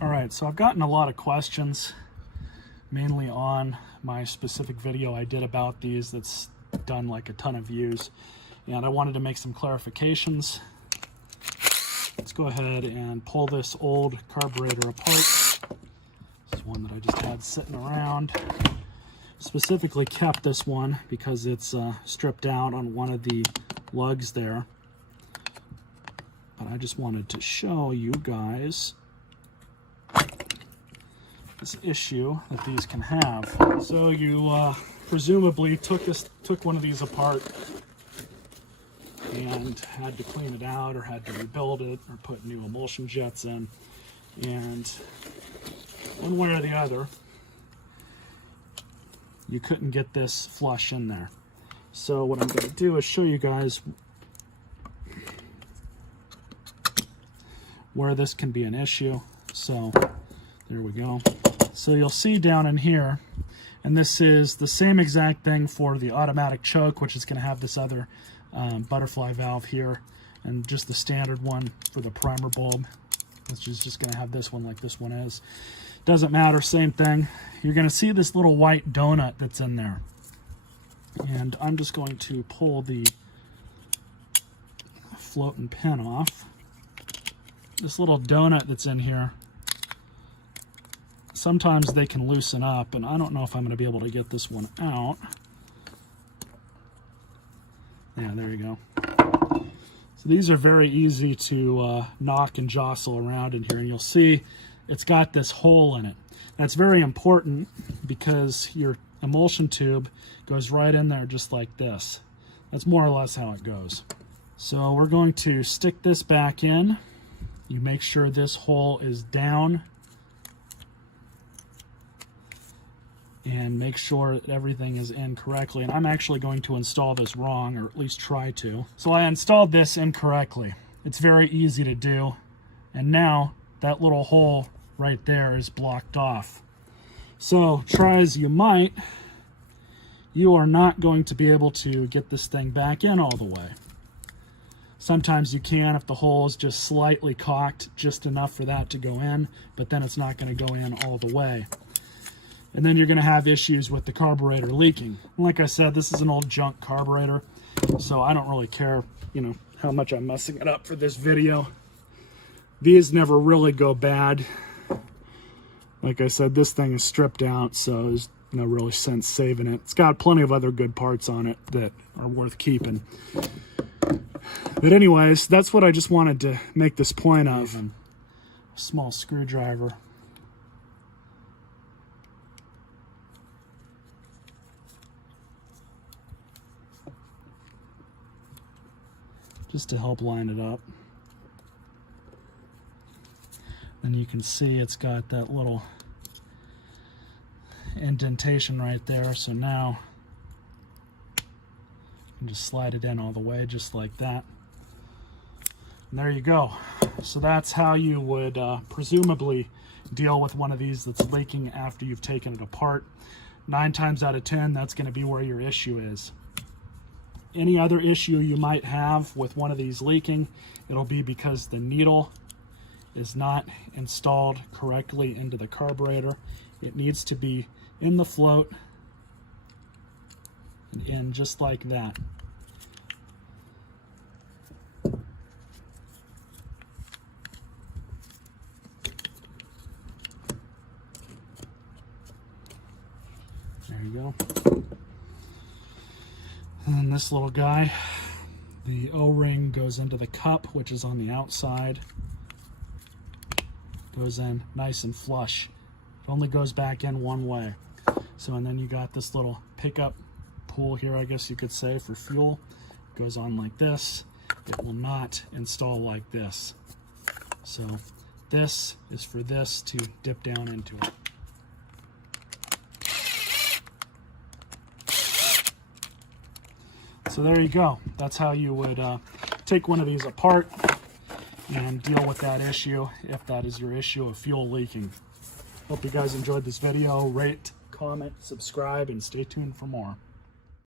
All right, so I've gotten a lot of questions, mainly on my specific video I did about these that's done like a ton of views, and I wanted to make some clarifications. Let's go ahead and pull this old carburetor apart. This is one that I just had sitting around. Specifically kept this one because it's stripped out on one of the lugs there. But I just wanted to show you guys this issue that these can have. So you presumably took one of these apart and had to clean it out, or had to rebuild it, or put new emulsion jets in, and one way or the other you couldn't get this flush in there. So what I'm going to do is show you guys where this can be an issue. So there we go. So you'll see down in here, and this is the same exact thing for the automatic choke, which is going to have this other butterfly valve here, and just the standard one for the primer bulb, which is just going to have this one like this one is. Doesn't matter, same thing. You're going to see this little white donut that's in there, and I'm just going to pull the floating pin off. This little donut that's in here, sometimes they can loosen up, and I don't know if I'm going to be able to get this one out. Yeah, there you go. So these are very easy to knock and jostle around in here, and you'll see it's got this hole in it. That's very important because your emulsion tube goes right in there just like this. That's more or less how it goes. So we're going to stick this back in. You make sure this hole is down, and make sure that everything is in correctly. And I'm actually going to install this wrong, or at least try to. So I installed this incorrectly. It's very easy to do, and now that little hole right there is blocked off. So try as you might, you are not going to be able to get this thing back in all the way. Sometimes you can if the hole is just slightly cocked, just enough for that to go in, but then it's not going to go in all the way. And then you're going to have issues with the carburetor leaking. Like I said, this is an old junk carburetor, so I don't really care, how much I'm messing it up for this video. These never really go bad. Like I said, this thing is stripped out, so there's no really sense saving it. It's got plenty of other good parts on it that are worth keeping. But anyways, that's what I just wanted to make this point of. A small screwdriver. Just to help line it up. And you can see it's got that little indentation right there. So now you can just slide it in all the way, just like that. And there you go. So that's how you would presumably deal with one of these that's leaking after you've taken it apart. 9 times out of 10, that's going to be where your issue is. Any other issue you might have with one of these leaking, it'll be because the needle is not installed correctly into the carburetor. It needs to be in the float and in just like that. There you go. And then this little guy, the O-ring goes into the cup, which is on the outside. Goes in nice and flush. It only goes back in one way. So, and then you got this little pickup pool here, I guess you could say, for fuel. It goes on like this. It will not install like this. So this is for this to dip down into it. So there you go. That's how you would take one of these apart and deal with that issue, if that is your issue of fuel leaking. Hope you guys enjoyed this video. Rate, comment, subscribe, and stay tuned for more.